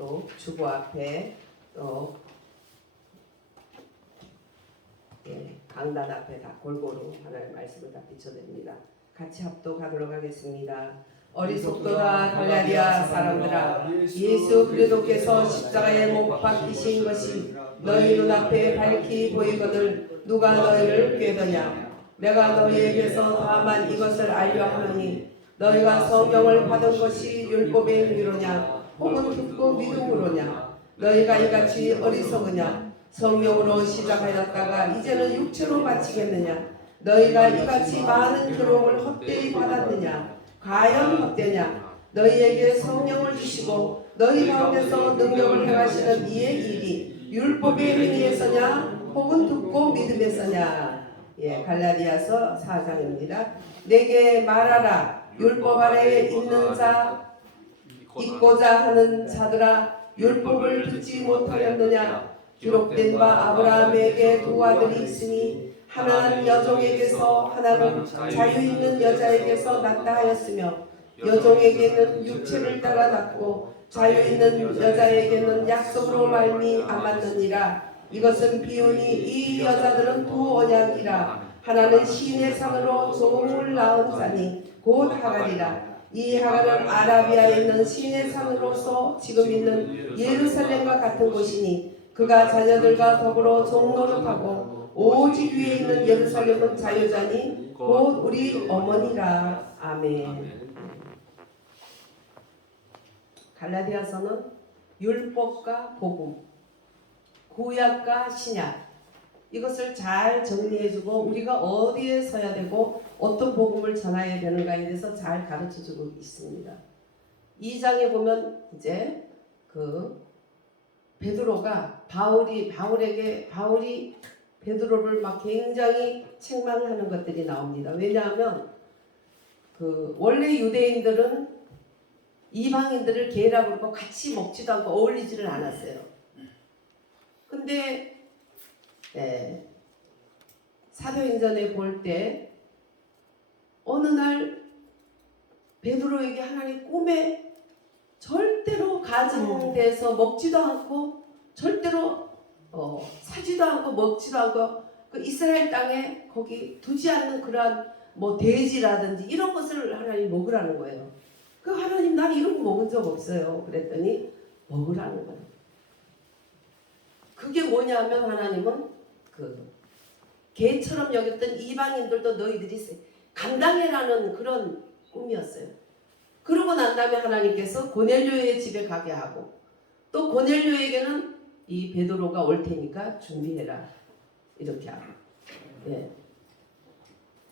또 주보 앞에 또 강단 앞에 다 골고루 하나님의 말씀을 다 비춰드립니다. 같이 합독하도록 하겠습니다. 어리석도다 갈라디아 사람들아, 예수 그리스도께서 십자가에 못 박히신 것이 너희 눈앞에 밝히 보이거늘 누가 너희를 꾀더냐. 내가 너희에게서 다만 이것을 알려 하노니 너희가 성령을 받은 것이 율법의 행위로냐 혹은 듣고 믿음으로냐. 너희가 이같이 어리석으냐. 성령으로 시작하였다가 이제는 육체로 마치겠느냐. 너희가 이같이 많은 기록을 헛되이 받았느냐. 과연 헛되냐. 너희에게 성령을 주시고 너희 가운데서 능력을 행하시는 이의 일이 율법의 행위에서냐 혹은 듣고 믿음에서냐. 갈라디아서 4장입니다. 내게 말하라. 율법 아래에 있는 자 있고자 하는 자들아, 율법을 듣지 못하였느냐. 기록된 바 아브라함에게 두 아들이 있으니 하나는 여종에게서 하나는 자유 있는 여자에게서 낳다 하였으며 여종에게는 육체를 따라 낳고 자유 있는 여자에게는 약속으로 말미암았느니라. 이것은 비유니 이 여자들은 두 언약이라. 하나는 시인의 산으로 종을 낳은 자니 곧 하갈이라. 이 하갈은 아라비아에 있는 시인의 산으로서 지금 있는 예루살렘과 같은 곳이니 그가 자녀들과 더불어 종노릇하고 오직 위에 있는 예루살렘은 자유자니 곧 우리 어머니라. 아멘. 갈라디아서는 율법과 복음, 구약과 신약, 이것을 잘 정리해주고 우리가 어디에 서야 되고 어떤 복음을 전해야 되는가에 대해서 잘 가르쳐주고 있습니다. 2장에 보면 이제 베드로가 바울이 베드로를 막 굉장히 책망하는 것들이 나옵니다. 왜냐하면 원래 유대인들은 이방인들을 개라고 그러고 같이 먹지도 않고 어울리지를 않았어요. 근데 사도행전에 볼 때 어느 날 베드로에게 하나님 꿈에 절대로 가증돼서 먹지도 않고 절대로 사지도 않고 먹지도 않고 그 이스라엘 땅에 거기 두지 않는 그러한 돼지라든지 이런 것을 하나님 먹으라는 거예요. 그 하나님 난 이런 거 먹은 적 없어요. 그랬더니 먹으라는 거예요. 그게 뭐냐면 하나님은 개처럼 여겼던 이방인들도 너희들이 감당해라는 그런 꿈이었어요. 그러고 난 다음에 하나님께서 고넬료의 집에 가게 하고 또 고넬료에게는 이 베드로가 올 테니까 준비해라 이렇게 하고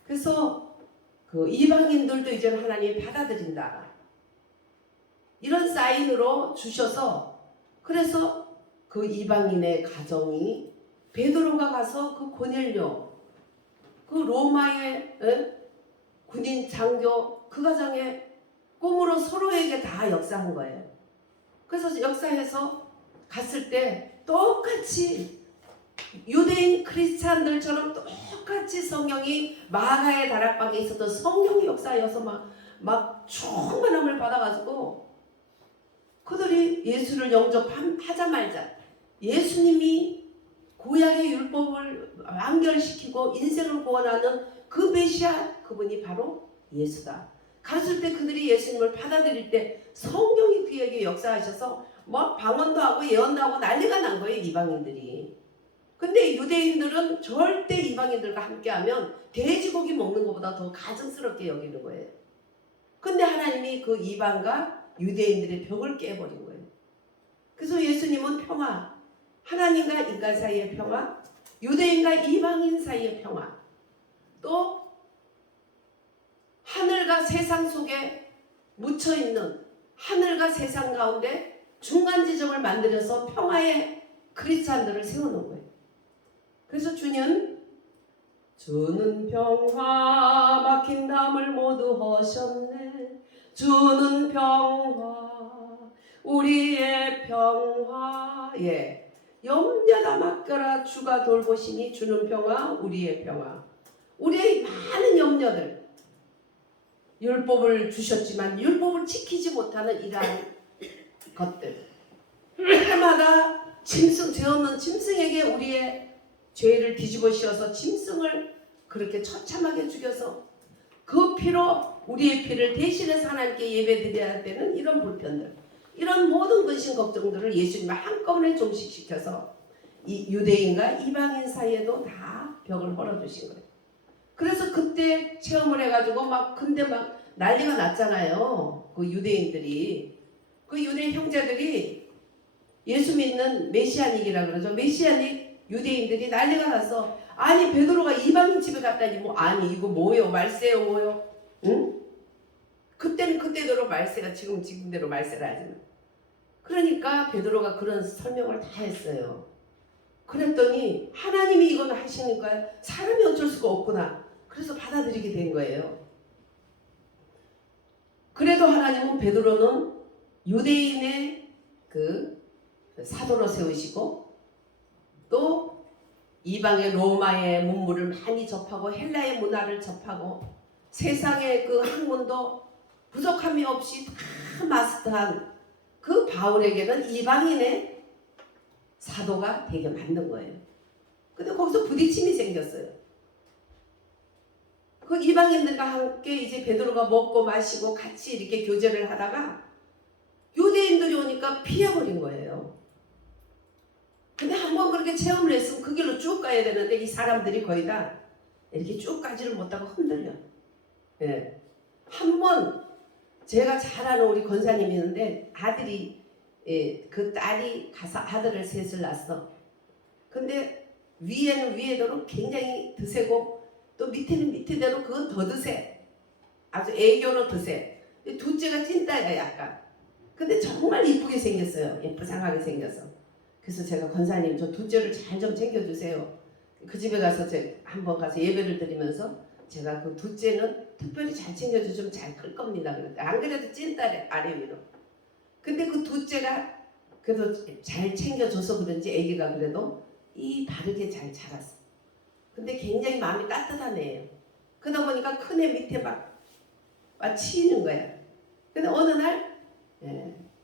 그래서 이방인들도 이제 하나님이 받아들인다 이런 사인으로 주셔서 그래서 그 이방인의 가정이 베드로가 가서 그 고넬료 그 로마의 군인 장교 그 가정에 꿈으로 서로에게 다 역사한 거예요. 그래서 역사해서 갔을 때 똑같이 유대인 크리스찬들처럼 똑같이 성령이 마가의 다락방에 있었던 성령의 역사여서 막 충만함을 받아가지고 그들이 예수를 영접하자마자 예수님이 구약의 율법을 완결시키고 인생을 구원하는 그 메시아 그분이 바로 예수다. 갔을 때 그들이 예수님을 받아들일 때 성령이 그에게 역사하셔서 방언도 하고 예언도 하고 난리가 난 거예요. 이방인들이. 근데 유대인들은 절대 이방인들과 함께하면 돼지고기 먹는 것보다 더 가증스럽게 여기는 거예요. 근데 하나님이 그 이방과 유대인들의 벽을 깨버린 거예요. 그래서 예수님은 평화, 하나님과 인간 사이의 평화, 유대인과 이방인 사이의 평화, 또 하늘과 세상 속에 묻혀있는 하늘과 세상 가운데 중간 지점을 만들어서 평화의 크리스찬들을 세워놓은 거예요. 그래서 주는 평화 막힌 담을 모두 허셨네. 주는 평화 우리의 평화 염려다 맡겨라 주가 돌보시니 주는 평화 우리의 평화. 우리의 많은 염려들 율법을 주셨지만 율법을 지키지 못하는 이러한 것들 때마다 짐승, 죄 없는 짐승에게 우리의 죄를 뒤집어 씌워서 짐승을 그렇게 처참하게 죽여서 그 피로 우리의 피를 대신해서 하나님께 예배드려야 되는 이런 불편들, 이런 모든 근심 걱정들을 예수님이 한꺼번에 종식시켜서 이 유대인과 이방인 사이에도 다 벽을 걸어주신 거예요. 그래서 그때 체험을 해가지고 근데 난리가 났잖아요. 그 유대인들이, 그 유대 형제들이 예수 믿는 메시아닉이라 그러죠. 메시아닉 유대인들이 난리가 났어. 아니 베드로가 이방인 집에 갔다니 아니 이거 뭐예요? 말세요 뭐요? 응? 그때는 그때대로 말세가 지금대로 말세라 하지만. 그러니까 베드로가 그런 설명을 다 했어요. 그랬더니 하나님이 이건 하시니까 사람이 어쩔 수가 없구나. 그래서 받아들이게 된 거예요. 그래도 하나님은 베드로는 유대인의 그 사도로 세우시고 또 이방의 로마의 문물을 많이 접하고 헬라의 문화를 접하고 세상의 그 학문도 부족함이 없이 다 마스터한 그 바울에게는 이방인의 사도가 되게 맞는 거예요. 근데 거기서 부딪힘이 생겼어요. 그 이방인들과 함께 이제 베드로가 먹고 마시고 같이 이렇게 교제를 하다가 유대인들이 오니까 피해버린 거예요. 근데 한번 그렇게 체험을 했으면 그 길로 쭉 가야 되는데 이 사람들이 거의 다 이렇게 쭉 가지를 못하고 흔들려. 예. 한번 제가 잘 아는 우리 권사님이 있는데 아들이 그 딸이 가서 아들을 셋을 낳았어. 근데 위에는 위에대로 굉장히 드세고 또 밑에는 밑에대로 그건 더 드세. 아주 애교로 드세. 둘째가 찐따야 약간. 근데 정말 이쁘게 생겼어요. 예쁘장하게 생겨서. 그래서 제가 권사님 저 둘째를 잘 좀 챙겨주세요. 그 집에 가서 제가 한번 가서 예배를 드리면서 제가 그 둘째는 특별히 잘 챙겨주시면 잘 클 겁니다. 그랬더니 안 그래도 찐딸 아래 위로. 근데 그 둘째가 그래도 잘 챙겨줘서 그런지 아기가 그래도 이 바르게 잘 자랐어. 근데 굉장히 마음이 따뜻한 애예요. 그러다 보니까 큰 애 밑에 막 치이는 거야. 근데 어느 날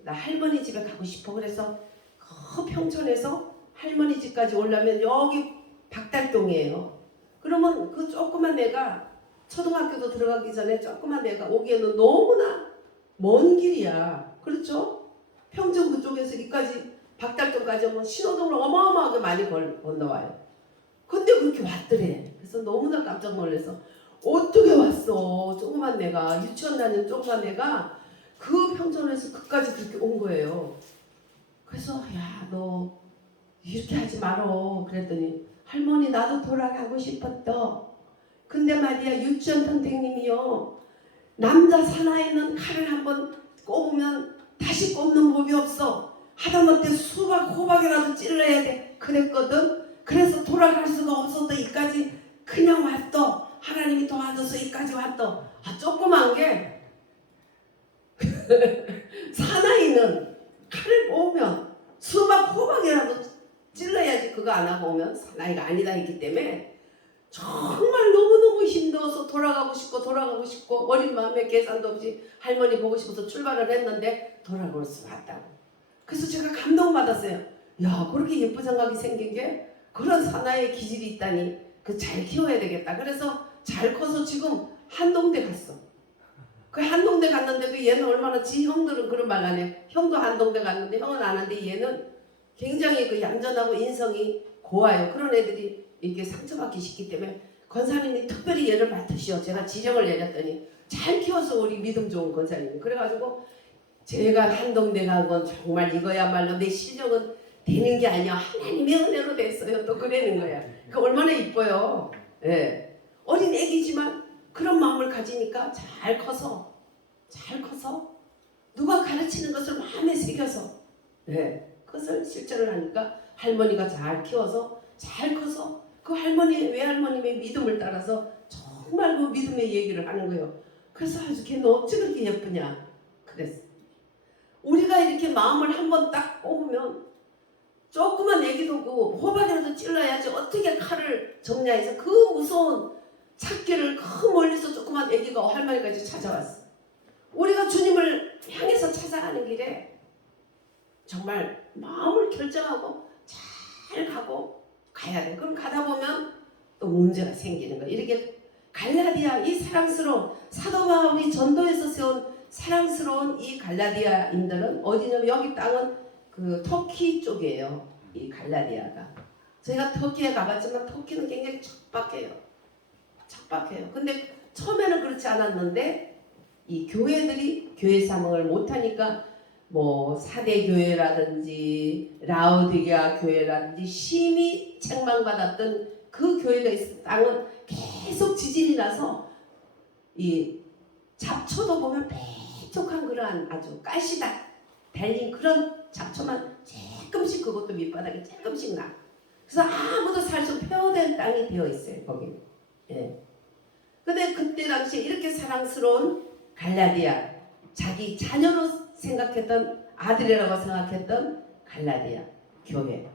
나 할머니 집에 가고 싶어. 그래서 그 평촌에서 할머니 집까지 오려면 여기 박달동이에요. 그러면 그 조그만 애가 초등학교도 들어가기 전에 조그만 애가 오기에는 너무나 먼 길이야. 그렇죠? 평촌 그쪽에서 여기까지 박달동까지 오면 신호등을 어마어마하게 많이 건너와요. 근데 그렇게 왔더래. 그래서 너무나 깜짝 놀라서 어떻게 왔어? 조그만 애가 유치원 다니는 조그만 애가 그 평촌에서 그까지 그렇게 온 거예요. 그래서 야 너 이렇게 하지 말어. 그랬더니 할머니 나도 돌아가고 싶었어. 근데 말이야 유치원 선생님이요 남자 사나이는 칼을 한번 꼽으면 다시 꼽는 법이 없어. 하다못해 수박 호박이라도 찔러야 돼. 그랬거든. 그래서 돌아갈 수가 없어서 이까지 그냥 왔어. 하나님이 도와줘서 이까지 왔어. 조그만 게 사나이는 칼을 뽑으면 수박 호박이라도 찔러야지. 그거 안 하고 오면 사나이가 아니다 했기 때문에 정말 너무너무 힘들어서 돌아가고 싶고 어린 마음에 계산도 없이 할머니 보고 싶어서 출발을 했는데 돌아올 수 왔다고. 그래서 제가 감동받았어요. 야 그렇게 예쁘장하게 생긴 게 그런 사나이의 기질이 있다니 그 잘 키워야 되겠다. 그래서 잘 커서 지금 한동대 갔어. 그 한동대 갔는데도 얘는 얼마나 지 형들은 그런 말 안 해. 형도 한동대 갔는데 형은 안 하는데 얘는 굉장히 그 얌전하고 인성이 고와요. 그런 애들이 이렇게 상처받기 쉽기 때문에 권사님이 특별히 얘를 맡으시오. 제가 지령을 내렸더니 잘 키워서 우리 믿음 좋은 권사님이. 그래가지고 제가 한동대 간 건 정말 이거야말로 내 실력은 되는 게 아니야. 하나님의 은혜로 됐어요. 또 그러는 거야. 그 얼마나 이뻐요. 예. 어린 애기지만 그런 마음을 가지니까 잘 커서 누가 가르치는 것을 마음에 새겨서 그것을 실천을 하니까 할머니가 잘 키워서 잘 커서 그 할머니 외할머님의 믿음을 따라서 정말 그 믿음의 얘기를 하는 거예요. 그래서 아주 걔는 어찌 그렇게 예쁘냐 그랬어. 우리가 이렇게 마음을 한번 딱 뽑으면 조그만 애기도 그 호박이라도 찔러야지 어떻게 칼을 접냐해서 그 무서운 찾기를 그 멀리서 조그만 애기가 할머니까지 찾아왔어. 우리가 주님을 향해서 찾아가는 길에 정말 마음을 결정하고 잘 가야 돼. 그럼 가다 보면 또 문제가 생기는 거야. 이렇게 갈라디아, 이 사랑스러운 사도 바울이 전도에서 세운 사랑스러운 이 갈라디아인들은 어디냐면, 여기 땅은 그 터키 쪽이에요. 이 갈라디아가. 저희가 터키에 가봤지만 터키는 굉장히 척박해요. 근데 처음에는 그렇지 않았는데 이 교회들이 교회 사명을 못하니까 뭐 사대교회라든지 라우디게아 교회라든지 심히 책망받았던 그 교회가 있을 땅은 계속 지진이 나서 이 잡초도 보면 뾰족한 그러한 아주 가시다 달린 그런 잡초만 조금씩, 그것도 밑바닥에 조금씩 나. 그래서 아무도 살 수 없는 폐허된 땅이 되어 있어요, 거기. 예. 근데 그때 당시에 이렇게 사랑스러운 갈라디아, 자기 자녀로 생각했던, 아들이라고 생각했던 갈라디아 교회.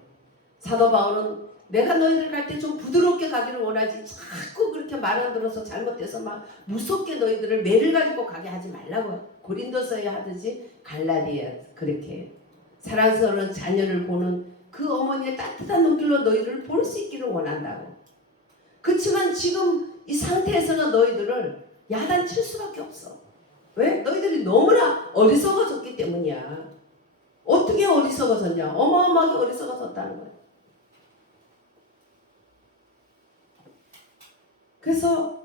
사도 바울은 내가 너희들 갈 때 좀 부드럽게 가기를 원하지, 자꾸 그렇게 말 안 들어서 잘못돼서 막 무섭게 너희들을 매를 가지고 가게 하지 말라고. 고린도서에 하듯이 갈라디아 그렇게 사랑스러운 자녀를 보는 그 어머니의 따뜻한 눈길로 너희들을 볼 수 있기를 원한다고. 그렇지만 지금 이 상태에서는 너희들을 야단칠 수밖에 없어. 왜? 너희들이 너무나 어리석어졌기 때문이야. 어떻게 어리석어졌냐? 어마어마하게 어리석어졌다는 거야. 그래서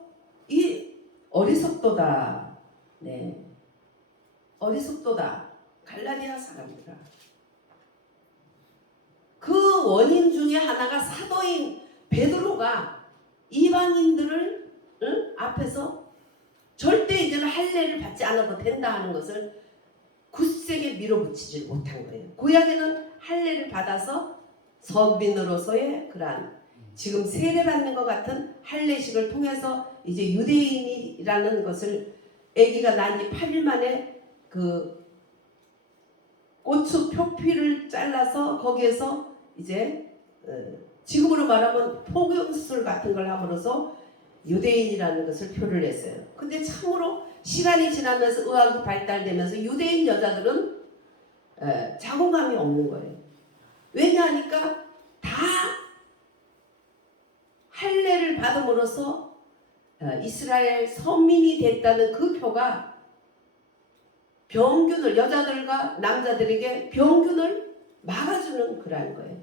이 어리석도다. 네. 어리석도다. 갈라디아 사람들아. 그 원인 중에 하나가 사도인 베드로가 이방인들을 앞에서 절대 이제는 할례를 받지 않아도 된다 하는 것을 굳세게 밀어붙이지 못한 거예요. 구약에는 할례를 받아서 서민으로서의 그러한 지금 세례받는 것 같은 할례식을 통해서 이제 유대인이라는 것을, 아기가 난 지 8일 만에 그 고추 표피를 잘라서 거기에서 이제 지금으로 말하면 포경술 같은 걸 함으로써 유대인이라는 것을 표를 냈어요. 근데 참으로 시간이 지나면서 의학이 발달되면서 유대인 여자들은 자존감이 없는 거예요. 왜냐하니까 다 할례를 받음으로써 이스라엘 선민이 됐다는 그 표가 병균을, 여자들과 남자들에게 병균을 막아주는 그러한 거예요.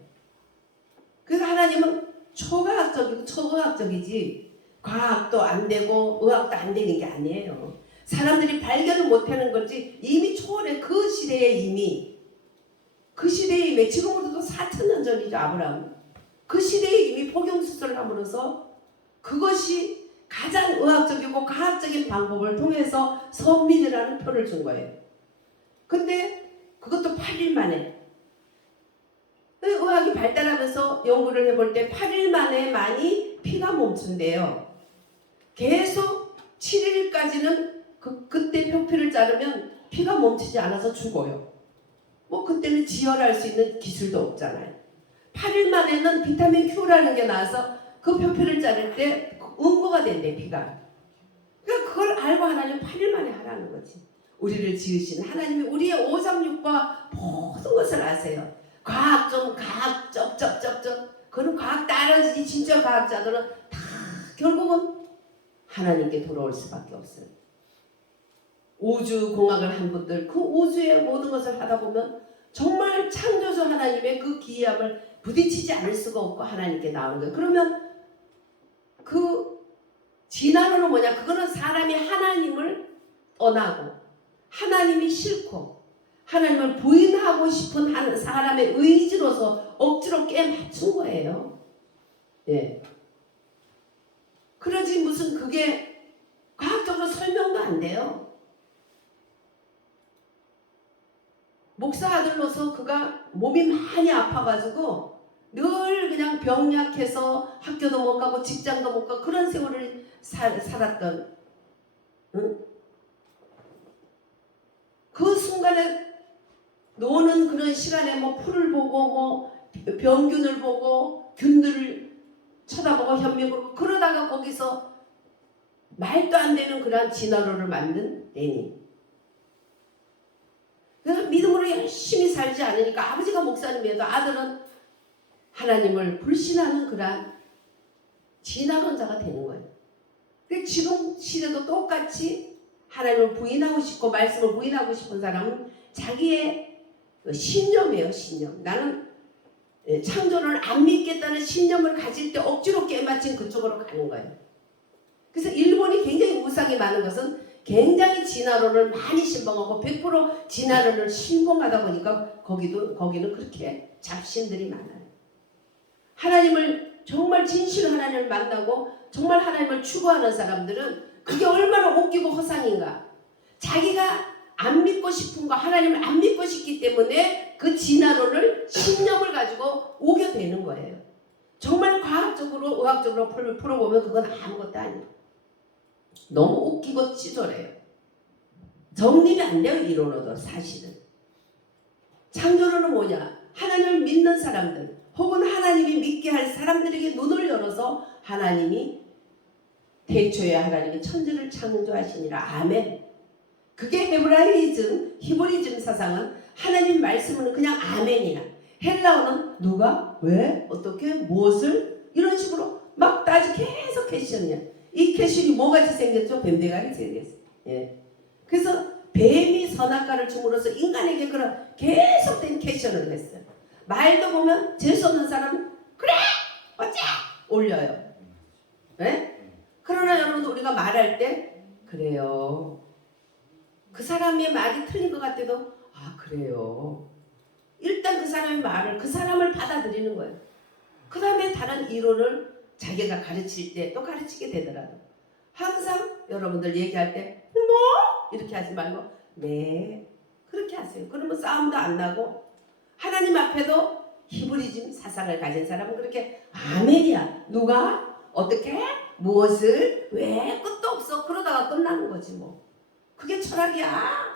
그래서 하나님은 초과학적이고 초과학적이지 과학도 안 되고 의학도 안 되는 게 아니에요. 사람들이 발견을 못하는 건지 이미 초월해. 그 시대에 이미, 그 시대에 이미, 지금으로도 4,000년 전이죠. 아브라함. 그 시대에 이미 포경수술을 함으로써 그것이 가장 의학적이고 과학적인 방법을 통해서 선민이라는 표를 준 거예요. 근데 그것도 8일 만에, 의학이 발달하면서 연구를 해볼 때 8일 만에 많이 피가 멈춘대요. 계속 7일까지는 그때 표피를 자르면 피가 멈추지 않아서 죽어요. 뭐 그때는 지혈할 수 있는 기술도 없잖아요. 8일 만에는 비타민 Q라는 게 나와서 그 표피를 자를 때 응고가 된대, 피가. 그러니까 그걸 알고 하나님 8일 만에 하라는 거지. 우리를 지으신 하나님이 우리의 오장육과 모든 것을 아세요. 과학 쩝쩝쩝쩝 그런 과학 따라지지. 진짜 과학자들은 다 결국은 하나님께 돌아올 수밖에 없어요. 우주공학을 한 분들, 그 우주의 모든 것을 하다 보면 정말 창조주 하나님의 그 기이함을 부딪히지 않을 수가 없고 하나님께 나오는 거예요. 그러면 그 진화론은 뭐냐? 그거는 사람이 하나님을 떠나고 하나님이 싫고 하나님을 부인하고 싶은 한 사람의 의지로서 억지로 깨맞춘 거예요. 예. 그러지 무슨 그게 과학적으로 설명도 안 돼요. 목사 아들로서 그가 몸이 많이 아파가지고 늘 그냥 병약해서 학교도 못 가고 직장도 못 가고 그런 세월을 살았던, 그 순간에 노는 그런 시간에 뭐 풀을 보고 뭐 병균을 보고 균들을 쳐다보고 현미고 그러다가 거기서 말도 안 되는 그런 진화론을 만든 레닌. 그러니까 믿음으로 열심히 살지 않으니까 아버지가 목사님이어도 아들은 하나님을 불신하는 그러한 진화론자가 되는 거예요. 근데 지금 시대도 똑같이 하나님을 부인하고 싶고 말씀을 부인하고 싶은 사람은 자기의 신념이에요. 신념. 나는 창조를 안 믿겠다는 신념을 가질 때 억지로 깨맞힌 그쪽으로 가는 거예요. 그래서 일본이 굉장히 우상이 많은 것은 굉장히 진화론을 많이 신봉하고 100% 진화론을 신봉하다 보니까 거기는 그렇게 잡신들이 많아요. 하나님을 정말 진실로 하나님을 만나고 정말 하나님을 추구하는 사람들은 그게 얼마나 웃기고 허상인가. 자기가 안 믿고 싶은 거 하나님을 안 믿고 싶기 때문에 그 진화론을 신념을 가지고 오게 되는 거예요. 정말 과학적으로 의학적으로 풀어보면 그건 아무것도 아니에요. 너무 웃기고 치졸해요. 정립이 안 돼요. 이론으로도 사실은. 창조론은 뭐냐? 하나님을 믿는 사람들 혹은 하나님이 믿게 할 사람들에게 눈을 열어서 하나님이 태초에 하나님이 천지를 창조하시니라. 아멘. 그게 헤브라이즘, 히브리즘 사상은 하나님 말씀은 그냥 아멘이야. 헬라어는 누가, 왜, 어떻게, 무엇을 이런 식으로 막 따지 계속 캐션이야. 이 캐션이 뭐같이 생겼죠? 뱀대가리 생겼어. 예. 그래서 뱀이 선악과를 줌으로써 인간에게 그런 계속된 캐션을 했어요. 말도 보면 재수없는 사람은 그래 어째 올려요. 네? 그러나 여러분 우리가 말할 때 그래요. 그 사람의 말이 틀린 것 같아도 아 그래요. 일단 그 사람의 말을 그 사람을 받아들이는 거예요. 그 다음에 다른 이론을 자기가 가르칠 때 또 가르치게 되더라도 항상 여러분들 얘기할 때 뭐? 이렇게 하지 말고 네 그렇게 하세요. 그러면 싸움도 안 나고 하나님 앞에도 히브리즘 사상을 가진 사람은 그렇게 아멘이야. 누가 어떻게 무엇을 왜 끝도 없어. 그러다가 끝나는 거지 뭐. 그게 철학이야.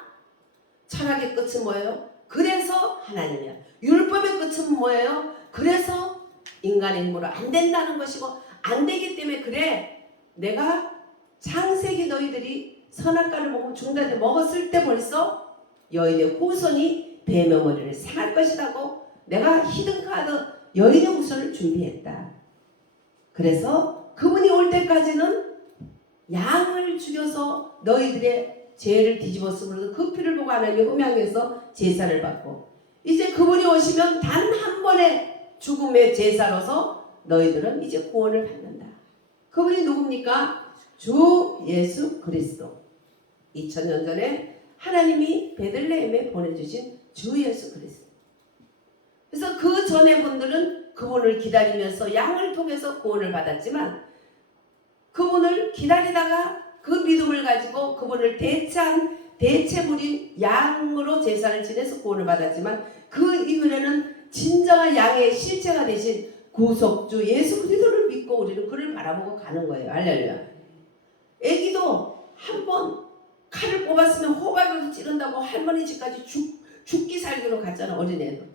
철학의 끝은 뭐예요? 그래서 하나님이야. 율법의 끝은 뭐예요? 그래서 인간의 힘으로 안 된다는 것이고 안 되기 때문에 그래 내가 창세기 너희들이 선악과를 먹고 중단에 먹었을 때 벌써 여인의 후손이 뱀의 머리를 상할 것이라고 내가 히든카드 여인의 후손을 준비했다. 그래서 그분이 올 때까지는 양을 죽여서 너희들의 죄를 뒤집었으므로 그 피를 보고 하나님이 음향해서 제사를 받고 이제 그분이 오시면 단 한 번의 죽음의 제사로서 너희들은 이제 구원을 받는다. 그분이 누굽니까? 주 예수 그리스도. 2000년 전에 하나님이 베들레헴에 보내주신 주 예수 그리스도. 그래서 그 전에 분들은 그분을 기다리면서 양을 통해서 구원을 받았지만 그분을 기다리다가 그 믿음을 가지고 그분을 대체한 대체물인 양으로 제사를 지내서 구원을 받았지만 그 이후에는 진정한 양의 실체가 되신 구속주 예수 그리스도를 믿고 우리는 그를 바라보고 가는 거예요. 할렐루야. 애기도 한번 칼을 뽑았으면 호박으로 찌른다고 할머니 집까지 죽기 살기로 갔잖아. 어린애도.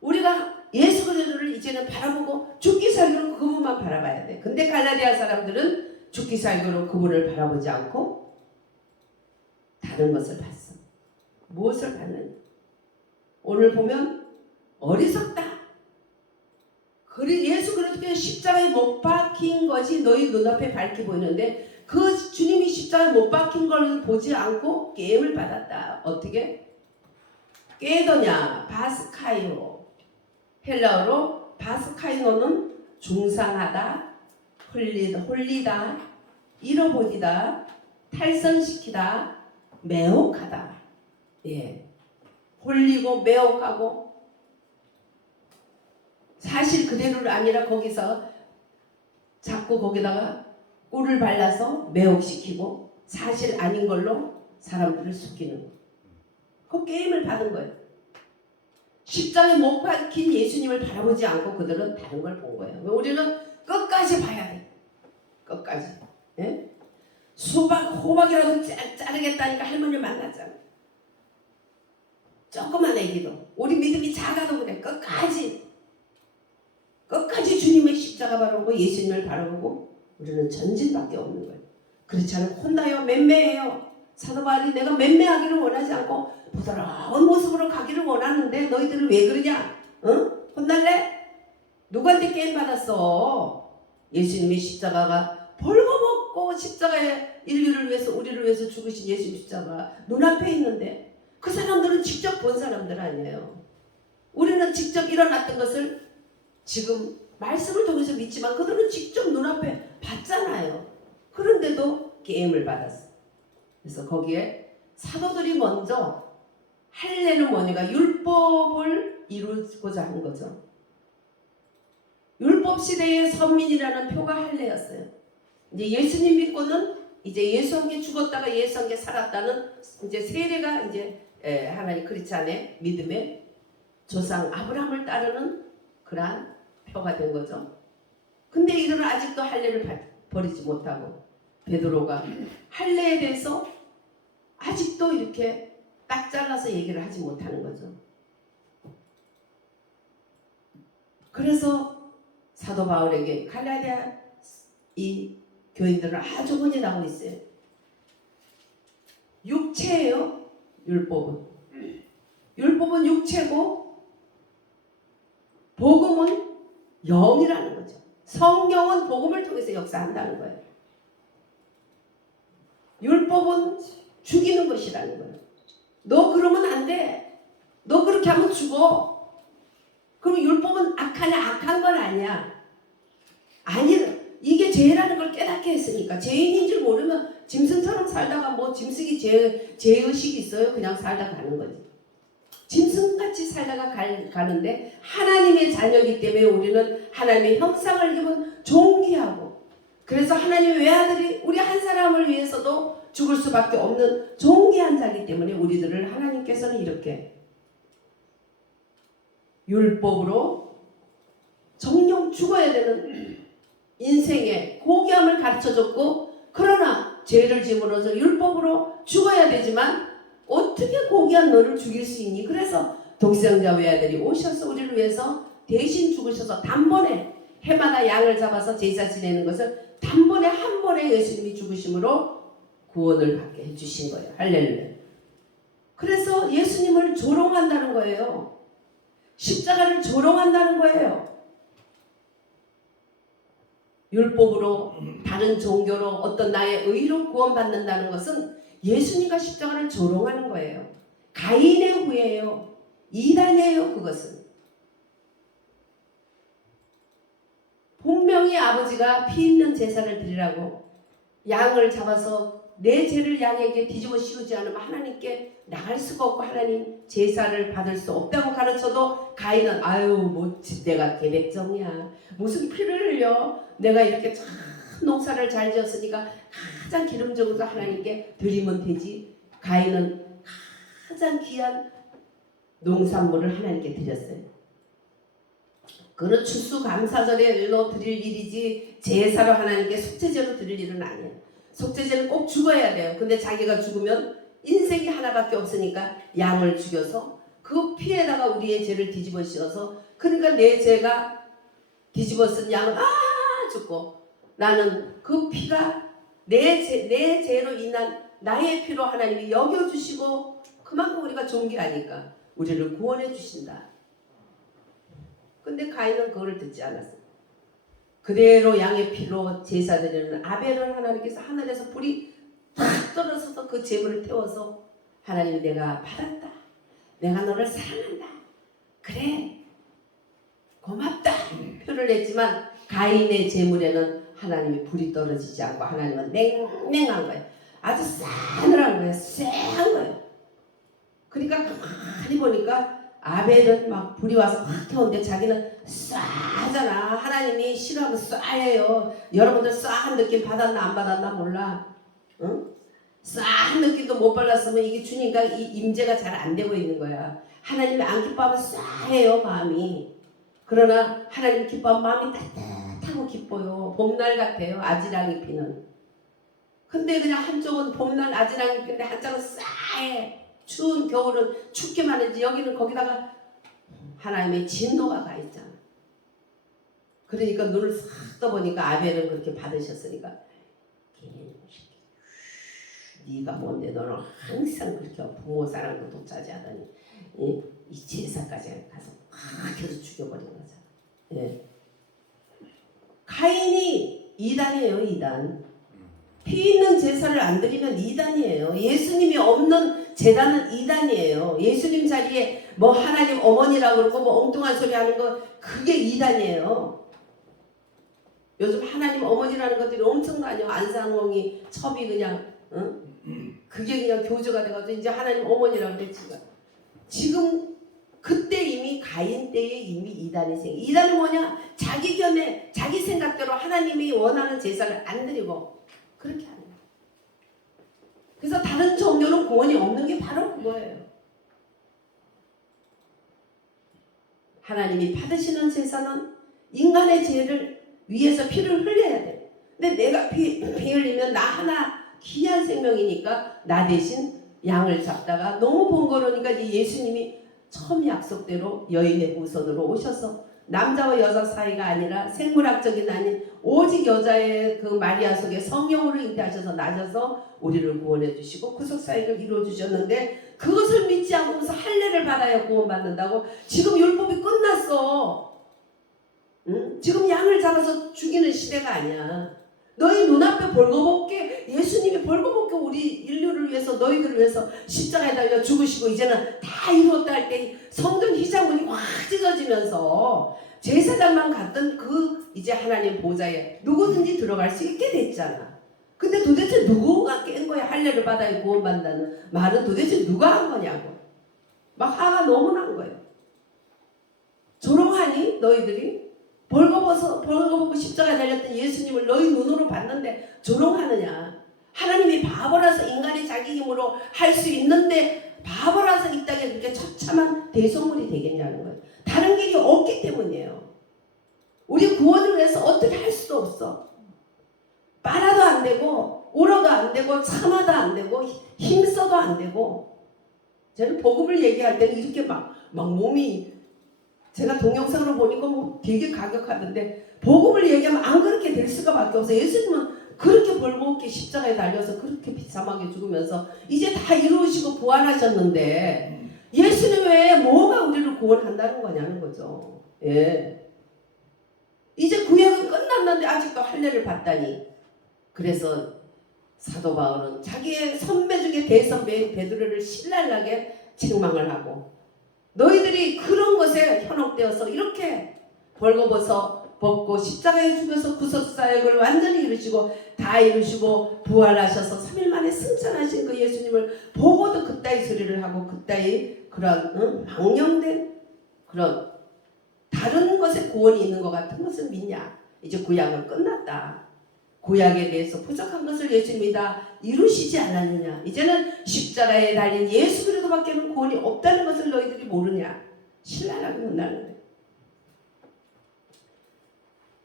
우리가 예수 그리스도를 이제는 바라보고 죽기 살기로 그분만 바라봐야 돼. 근데 갈라디아 사람들은 죽기 살기로 그분을 바라보지 않고 다른 것을 봤어. 무엇을 봤느냐? 오늘 보면 어리석다. 예수 그리스도께서 십자가에 못 박힌 것이 너희 눈앞에 밝게 보이는데 그 주님이 십자가에 못 박힌 걸 보지 않고 게임을 받았다. 어떻게? 깨더냐? 바스카이노. 헬라어로 바스카이노는 중상하다, 홀리다, 잃어버리다, 탈선시키다, 매혹하다. 예, 홀리고 매혹하고 사실 그대로가 아니라 거기서 자꾸 거기다가 꿀을 발라서 매혹시키고 사실 아닌 걸로 사람들을 속이는 거. 그 게임을 받은 거예요. 십자가에 못 박힌 예수님을 바라보지 않고 그들은 다른 걸 본 거예요. 우리는 끝까지 봐야 돼. 끝까지. 예? 호박이라도 자르겠다니까 할머니를 만났잖아. 조그만 애기도 우리 믿음이 작아도 그래. 끝까지 주님의 십자가 바라보고 예수님을 바라보고 우리는 전진밖에 없는 거예요. 그렇지 않으면 혼나요. 맴매해요. 사도 바울이 내가 맴매하기를 원하지 않고 부드러운 모습으로 가기를 원하는데 너희들은 왜 그러냐? 응? 혼날래? 누구한테 게임 받았어? 예수님이 십자가가 벌거벗고 십자가에 인류를 위해서 우리를 위해서 죽으신 예수님 십자가 눈앞에 있는데 그 사람들은 직접 본 사람들 아니에요. 우리는 직접 일어났던 것을 지금 말씀을 통해서 믿지만 그들은 직접 눈앞에 봤잖아요. 그런데도 게임을 받았어. 그래서 거기에 사도들이 먼저 할례는 뭐니까 율법을 이루고자 하는 거죠. 율법 시대의 선민이라는 표가 할례였어요. 이제 예수님 믿고는 이제 예수 함께 죽었다가 예수 함께 살았다는 이제 세례가 이제 하나님 크리스찬의 믿음의 조상 아브라함을 따르는 그러한 표가 된 거죠. 근데 이들은 아직도 할례를 버리지 못하고 베드로가 할례에 대해서 아직도 이렇게 딱 잘라서 얘기를 하지 못하는 거죠. 그래서 사도 바울에게 갈라디아 이 교인들은 아주 혼이 있어요. 육체예요. 율법은 육체고 복음은 영이라는 거죠. 성경은 복음을 통해서 역사한다는 거예요. 율법은 죽이는 것이라는 거예요. 너 그러면 안 돼. 너 그렇게 하면 죽어. 그럼 율법은 악하냐? 악한 건 아니야. 아니, 이게 죄라는 걸 깨닫게 했으니까. 죄인인 줄 모르면 짐승처럼 살다가 뭐 짐승이 죄의식이 있어요? 그냥 살다 가는 거지. 짐승같이 살다가 가는데 하나님의 자녀이기 때문에 우리는 하나님의 형상을 입은 존귀하고 그래서 하나님의 외아들이 우리 한 사람을 위해서도 죽을 수밖에 없는 존귀한 자이기 때문에 우리들을 하나님께서는 이렇게 율법으로 정령 죽어야 되는 인생의 고귀함을 가르쳐줬고 그러나 죄를 지음으로써 율법으로 죽어야 되지만 어떻게 고귀한 너를 죽일 수 있니? 그래서 독생자 외아들이 오셔서 우리를 위해서 대신 죽으셔서 단번에 해마다 양을 잡아서 제사 지내는 것을 단번에 한 번에 예수님이 죽으심으로 구원을 받게 해주신 거예요. 할렐루야. 그래서 예수님을 조롱한다는 거예요. 십자가를 조롱한다는 거예요. 율법으로 다른 종교로 어떤 나의 의로 구원받는다는 것은 예수님과 십자가를 조롱하는 거예요. 가인의 후예요. 이단이에요. 그것은. 분명히 아버지가 피 있는 제사를 드리라고 양을 잡아서 내 죄를 양에게 뒤집어 씌우지 않으면 하나님께 나갈 수가 없고 하나님 제사를 받을 수 없다고 가르쳐도 가인은 아유 뭐 내가 계백정이야. 무슨 피를 흘려. 내가 이렇게 참 농사를 잘 지었으니까 가장 기름진 것을 하나님께 드리면 되지. 가인은 가장 귀한 농산물을 하나님께 드렸어요. 그는 추수감사절로 드릴 일이지 제사로 하나님께 속죄제로 드릴 일은 아니에요. 속죄제는 꼭 죽어야 돼요. 근데 자기가 죽으면 인생이 하나밖에 없으니까 양을 죽여서 그 피에다가 우리의 죄를 뒤집어 씌워서 그러니까 내 죄가 뒤집어 쓴 양은 죽고 나는 그 피가 내 죄로 인한 나의 피로 하나님이 여겨주시고 그만큼 우리가 존귀하니까 우리를 구원해 주신다. 근데 가인은 그거를 듣지 않았어요. 그대로 양의 피로 제사 드리는 아벨을 하나님께서 하늘에서 불이 탁 떨어져서 그 제물을 태워서 하나님 내가 받았다. 내가 너를 사랑한다. 그래 고맙다. 표를 냈지만 가인의 제물에는 하나님이 불이 떨어지지 않고 하나님은 냉랭한 거예요. 아주 싸늘한 거예요. 쎄한 거예요. 그러니까 가만히 보니까 아벨은 막 불이 와서 확 태우는데 자기는 쏴하잖아. 하나님이 싫어하면 쏴예요. 여러분들 쏴한 느낌 받았나 안 받았나 몰라. 응? 쏴한 느낌도 못 받았으면 이게 주님과 이 임재가 잘 안 되고 있는 거야. 하나님이 안 기뻐하면 쏴해요 마음이. 그러나 하나님 기뻐하면 마음이 따뜻하고 기뻐요. 봄날 같아요. 아지랑이 피는. 근데 그냥 한쪽은 봄날 아지랑이 피는데 한쪽은 쏴해. 추운 겨울은 춥기만 하지 여기는 거기다가 하나님의 진노가 가 있잖아. 그러니까 눈을 싹 떠보니까 아벨은 그렇게 받으셨으니까 네가 뭔데 너는 항상 그렇게 부모 사랑도 독차지하더니 이 제사까지 가서 확 해서 죽여버린 거잖아. 예. 가인이 이단이에요. 이단. 피 있는 제사를 안 드리면 이단이에요. 예수님이 없는 제단은 이단이에요. 예수님 자리에 뭐 하나님 어머니라고 그러고 뭐 엉뚱한 소리 하는 거 그게 이단이에요. 요즘 하나님 어머니라는 것들이 엄청 다녀. 안상홍이 첩이 그냥 그게 그냥 교조가 돼가지고 이제 하나님 어머니라고 그랬지만 지금 그때 이미 가인 때에 이미 이단이 생겨. 이단은 뭐냐? 자기 견해 자기 생각대로 하나님이 원하는 제사를 안 드리고 그렇게 하는 거예요. 그래서 다른 종교는 구원이 없는 게 바로 그거예요. 하나님이 받으시는 제사는 인간의 죄를 위해서 피를 흘려야 돼. 근데 내가 피 흘리면 나 하나 귀한 생명이니까 나 대신 양을 잡다가 너무 번거로우니까 이제 예수님이 처음 약속대로 여인의 후손으로 오셔서 남자와 여자 사이가 아니라 생물학적인 아닌 오직 여자의 그 마리아 속에 성령으로 잉태하셔서 나셔서 우리를 구원해 주시고 구속 사역을 이루어 주셨는데 그것을 믿지 않고서 할례를 받아야 구원받는다고. 지금 율법이 끝났어. 응? 지금 양을 잡아서 죽이는 시대가 아니야. 너희 눈앞에 벌거벗게 예수님이 벌거벗게 우리 인류를 위해서 너희들을 위해서 십자가에 달려 죽으시고 이제는 다 이루었다 할 때 성전 휘장문이 확 찢어지면서 제사장만 갔던 그 이제 하나님 보좌에 누구든지 들어갈 수 있게 됐잖아. 근데 도대체 누구가 깬 거야? 할례를 받아야 구원받는다는 말은 도대체 누가 한 거냐고 막 화가 너무 난 거예요. 조롱하니 너희들이? 벌거벗고 십자가에 달렸던 예수님을 너희 눈으로 봤는데 조롱하느냐? 하나님이 바보라서 인간이 자기 힘으로 할 수 있는데 바보라서 이 땅에 그렇게 처참한 대속물이 되겠냐는 거예요. 다른 길이 없기 때문이에요. 우리 구원을 위해서 어떻게 할 수도 없어. 빨아도 안 되고 울어도 안 되고 참아도 안 되고 힘써도 안 되고. 저는 복음을 얘기할 때는 이렇게 막 몸이 제가 동영상으로 보니까 뭐 되게 가격하던데 복음을 얘기하면 안 그렇게 될 수가밖에 없어요. 예수님은 그렇게 벌거벗게 십자가에 달려서 그렇게 비참하게 죽으면서 이제 다 이루시고 부활하셨는데 예수님 외에 뭐가 우리를 구원한다는 거냐는 거죠. 예. 이제 구약은 끝났는데 아직도 할례를 받다니. 그래서 사도 바울은 자기의 선배 중에 대선배인 베드로를 신랄하게 책망을 하고 너희들이 그런 것에 현혹되어서 이렇게 벌거벗고 십자가에 죽어서 구속사역을 완전히 이루시고 다 이루시고 부활하셔서 3일 만에 승천하신 그 예수님을 보고도 그따위 소리를 하고 그따위 그런 망령된 그런 다른 것에 구원이 있는 것 같은 것을 믿냐. 이제 구약은 끝났다. 구약에 대해서 부족한 것을 예수님이 다 이루시지 않았느냐. 이제는 십자가에 달린 예수 그리스도밖에는 구원이 없다는 것을 너희들이 모르냐. 신랄하게 혼나는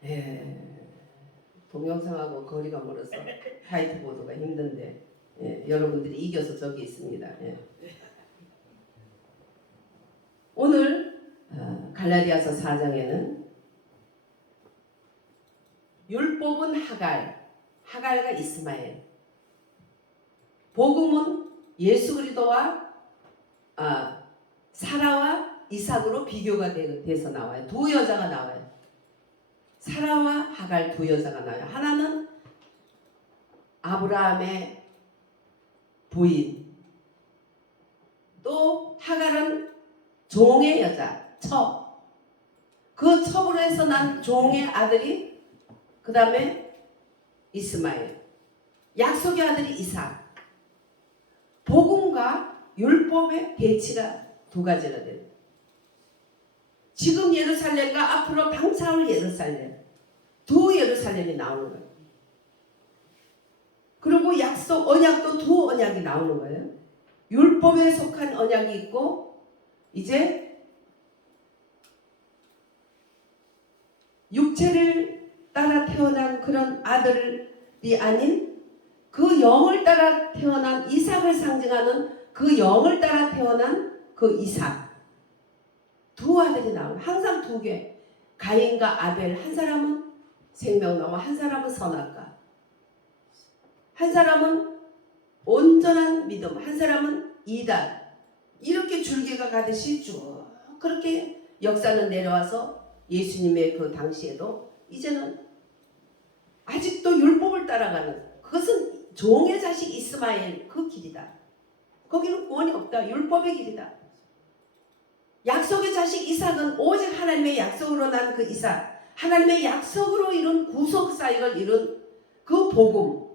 거예요. 동영상하고 거리가 멀어서 화이트보드가 힘든데 여러분들이 이겨서 저기 있습니다. 오늘 갈라디아서 4장에는 율법은 하갈과 이스마엘, 복음은 예수 그리스도와 사라와 이삭으로 비교가 돼서 나와요. 두 여자가 나와요. 사라와 하갈 두 여자가 나와요. 하나는 아브라함의 부인, 또 하갈은 종의 여자, 첩. 그 첩으로 해서 난 종의 아들이 그 다음에 이스마엘, 약속의 아들이 이삭. 복음과 율법의 배치가 두 가지나 돼요. 지금 예루살렘과 앞으로 당차올 예루살렘, 두 예루살렘이 나오는 거예요. 그리고 약속 언약도 두 언약이 나오는 거예요. 율법에 속한 언약이 있고 이제 육체를 따라 태어난 그런 아들이 아닌 그 영을 따라 태어난 이삭을 상징하는 그 영을 따라 태어난 그 이삭. 두 아들이 나와요. 항상 두 개. 가인과 아벨. 한 사람은 생명나무, 한 사람은 선악과. 한 사람은 온전한 믿음. 한 사람은 이단. 이렇게 줄기가 가듯이 쭉 그렇게 역사는 내려와서 예수님의 그 당시에도 이제는 아직도 율법을 따라가는, 그것은 종의 자식 이스마엘 그 길이다. 거기는 구원이 없다. 율법의 길이다. 약속의 자식 이삭은 오직 하나님의 약속으로 난 그 이삭, 하나님의 약속으로 이룬 구속 사역을 이룬 그 복음,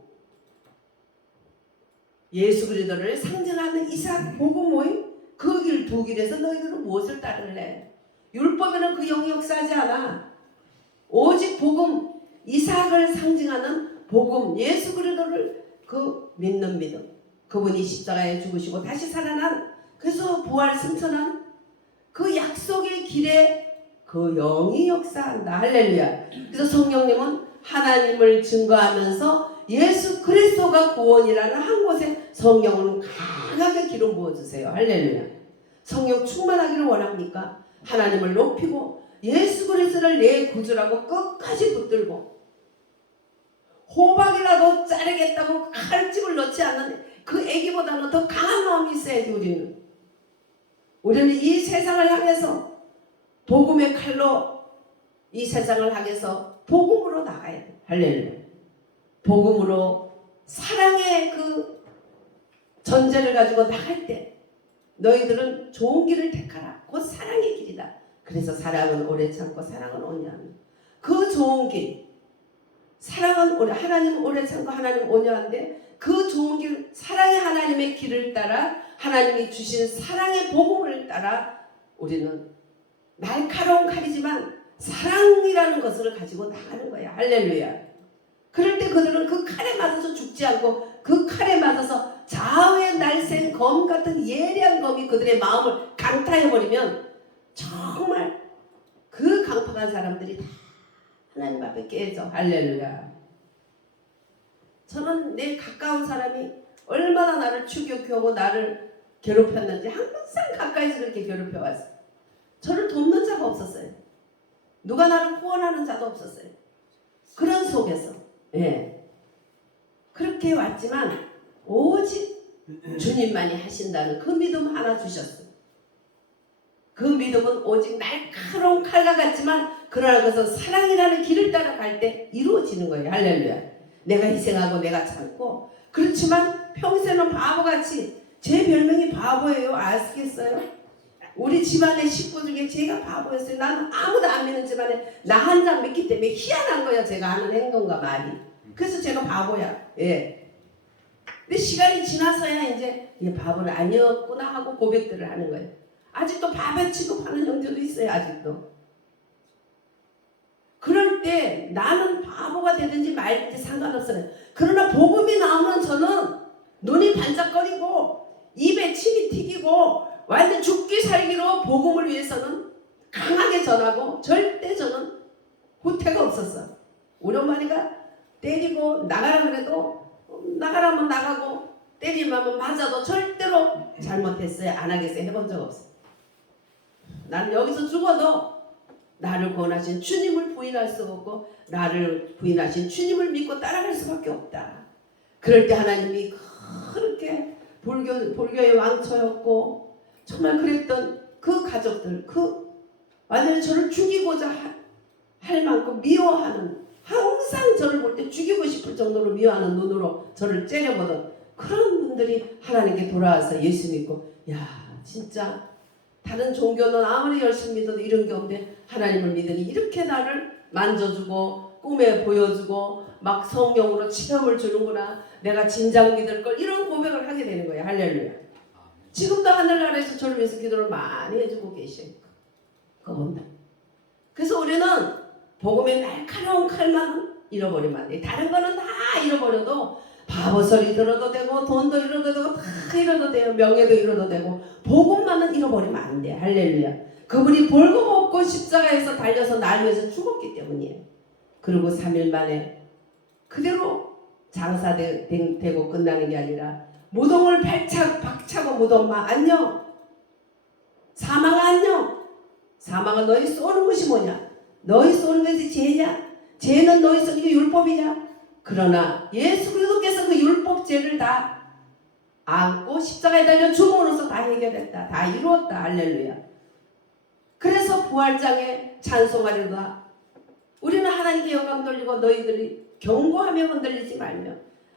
예수 그리스도를 상징하는 이삭 복음 모임, 그 길 두 길에서 너희들은 무엇을 따를래? 율법에는 그 영이 역사하지 않아. 오직 복음, 이삭을 상징하는 복음, 예수 그리스도를 그 믿는 믿음, 그분이 십자가에 죽으시고 다시 살아난, 그래서 부활 승천한 그 약속의 길에 그 영이 역사한다. 할렐루야. 그래서 성령님은 하나님을 증거하면서 예수 그리스도가 구원이라는 한 곳에 성령을 강하게 기름 부어주세요. 할렐루야. 성령 충만하기를 원합니까? 하나님을 높이고 예수 그리스도를 내 구주라고 끝까지 붙들고 호박이라도 자르겠다고 칼집을 넣지 않는 그 애기보다는 더 강한 마음이 있어야지. 우리는 이 세상을 향해서 복음의 칼로 이 세상을 향해서 복음으로 나가야 돼. 할렐루야. 복음으로 사랑의 그 전제를 가지고 나갈 때 너희들은 좋은 길을 택하라. 곧 사랑의 길이다. 그래서 사랑은 오래 참고 사랑은 온유하니, 그 좋은 길, 사랑은 오래, 하나님은 오래 참고 하나님은 온유한데 그 좋은 길, 사랑의 하나님의 길을 따라 하나님이 주신 사랑의 복음을 따라 우리는 날카로운 칼이지만 사랑이라는 것을 가지고 나가는 거야. 할렐루야. 그럴 때 그들은 그 칼에 맞아서 죽지 않고 그 칼에 맞아서 좌우의 날쌘 검 같은 예리한 검이 그들의 마음을 강타해버리면 정말 그 강팍한 사람들이 다 하나님 앞에 깨져. 할렐루야. 저는 내 가까운 사람이 얼마나 나를 추격하고 나를 괴롭혔는지 항상 가까이서 그렇게 괴롭혀왔어요. 저를 돕는 자가 없었어요. 누가 나를 후원하는 자도 없었어요. 그런 속에서 그렇게 왔지만 오직 주님만이 하신다는 그 믿음 하나 주셨어요. 그 믿음은 오직 날카로운 칼과 같지만 그러나 그것은 사랑이라는 길을 따라갈 때 이루어지는 거예요. 할렐루야. 내가 희생하고 내가 참고, 그렇지만 평소에는 바보같이, 제 별명이 바보예요. 아시겠어요? 우리 집안의 식구 중에 제가 바보였어요. 나는 아무도 안 믿는 집안에 나 한 장 믿기 때문에 희한한 거예요. 제가 하는 행동과 말이. 그래서 제가 바보야. 근데 시간이 지나서야 이제 바보는 아니었구나 하고 고백들을 하는 거예요. 아직도 바보 취급하는 형제도 있어요. 아직도. 그럴 때 나는 바보가 되든지 말든지 상관없어요. 그러나 복음이 나오면 저는 눈이 반짝거리고 입에 침이 튀기고 완전 죽기 살기로 복음을 위해서는 강하게 전하고, 절대 저는 후퇴가 없었어. 우리 어머니가 때리고 나가라 그래도 나가라면 나가고 때리면 맞아도 절대로 잘못했어요 안 하겠어요 해본 적 없어. 나는 여기서 죽어도 나를 구원하신 주님을 부인할 수 없고 나를 부인하신 주님을 믿고 따라갈 수밖에 없다. 그럴 때 하나님이 그렇게 불교의 왕초였고 정말 그랬던 그 가족들, 그 완전히 저를 죽이고자 할 만큼 미워하는, 항상 저를 볼 때 죽이고 싶을 정도로 미워하는 눈으로 저를 째려보던 그런 분들이 하나님께 돌아와서 예수 믿고, 야 진짜 다른 종교는 아무리 열심히 믿어도 이런 게 없는데 하나님을 믿으니 이렇게 나를 만져주고 꿈에 보여주고 막 성령으로 체험을 주는구나, 내가 진작 믿을 걸, 이런 고백을 하게 되는 거예요. 할렐루야. 지금도 하늘나라에서 저를 위해서 기도를 많이 해주고 계셔요. 그분들. 그래서 우리는 복음의 날카로운 칼만 잃어버리면 안 돼. 다른 거는 다 잃어버려도 바보 소리 들어도 되고 돈도 잃어도 되고 다 잃어도 돼요. 명예도 잃어도 되고 복음만은 잃어버리면 안 돼. 할렐루야. 그분이 벌거벗고 십자가에서 달려서 날 위해서 죽었기 때문이에요. 그리고 3일 만에 그대로 장사되고 끝나는 게 아니라 무덤을 박차고 무덤만 안녕. 사망아 안녕. 사망아 너희 쏘는 것이 뭐냐? 너희 쏘는 것이 죄냐? 죄는 너희 쏘는 게 율법이냐? 그러나 예수 그리스도께서 그 율법 죄를 다 안고 십자가에 달려 죽음으로써 다 해결했다. 다 이루었다. 할렐루야. 그래서 부활장에 찬송하려다. 우리는 하나님께 영광 돌리고 너희들이 경고하며 흔들리지 말며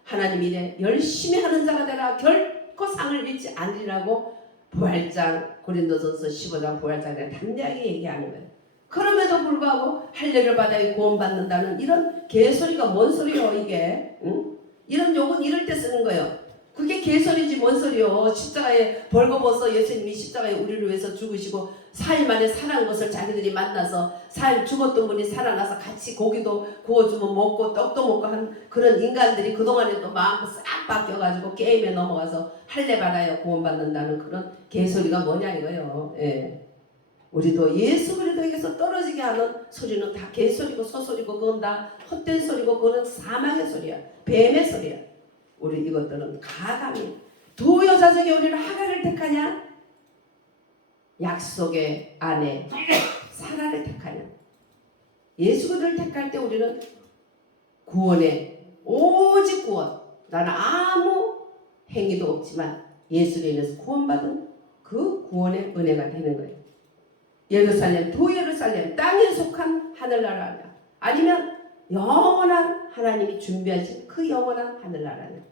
하나님 이래 열심히 하는 자가 되라. 결코 상을 잃지 않으리라고 부활장 고린도전서 15장 부활장에 담대하게 얘기하는 거예요. 그럼에도 불구하고 할례를 받아야 구원받는다는 이런 개소리가 뭔 소리요 이게? 응? 이런 욕은 이럴 때 쓰는 거예요. 그게 개소리지 뭔 소리요. 십자가에 벌거벗어 예수님이 십자가에 우리를 위해서 죽으시고 4일 만에 살아난 것을 자기들이 만나서 4일 죽었던 분이 살아나서 같이 고기도 구워주면 먹고 떡도 먹고 한 그런 인간들이 그동안에 또 마음 싹 바뀌어가지고 게임에 넘어가서 할례 받아야 구원받는다는 그런 개소리가 뭐냐 이거예요. 예. 우리도 예수 그리스도에게서 떨어지게 하는 소리는 다 개소리고 소소리고 그건 다 헛된 소리고 그건 사망의 소리야. 뱀의 소리야. 우리 이것들은 가감히 두 여자 중에 우리는 하갈을 택하냐 약속의 아내 사라를 택하냐. 예수 그리스도를 택할 때 우리는 구원에 오직 구원. 나는 아무 행위도 없지만 예수로 인해서 구원받은 그 구원의 은혜가 되는 거예요. 예루살렘, 두 예루살렘, 땅에 속한 하늘나라냐 아니면 영원한 하나님이 준비하신 그 영원한 하늘나라냐.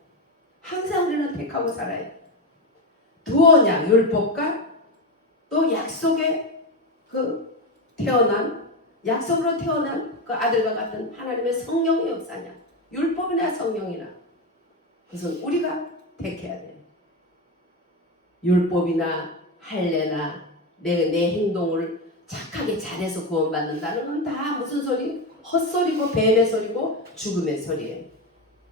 항상 우리는 택하고 살아야 돼. 두 언약 율법과 또 약속의 그 태어난 약속으로 태어난 그 아들과 같은 하나님의 성령의 역사냐 율법이나 성령이나 그것은 우리가 택해야 돼. 율법이나 할례나 내 행동을 착하게 잘해서 구원받는다는 건 다 무슨 소리? 헛소리고 뱀의 소리고 죽음의 소리예요.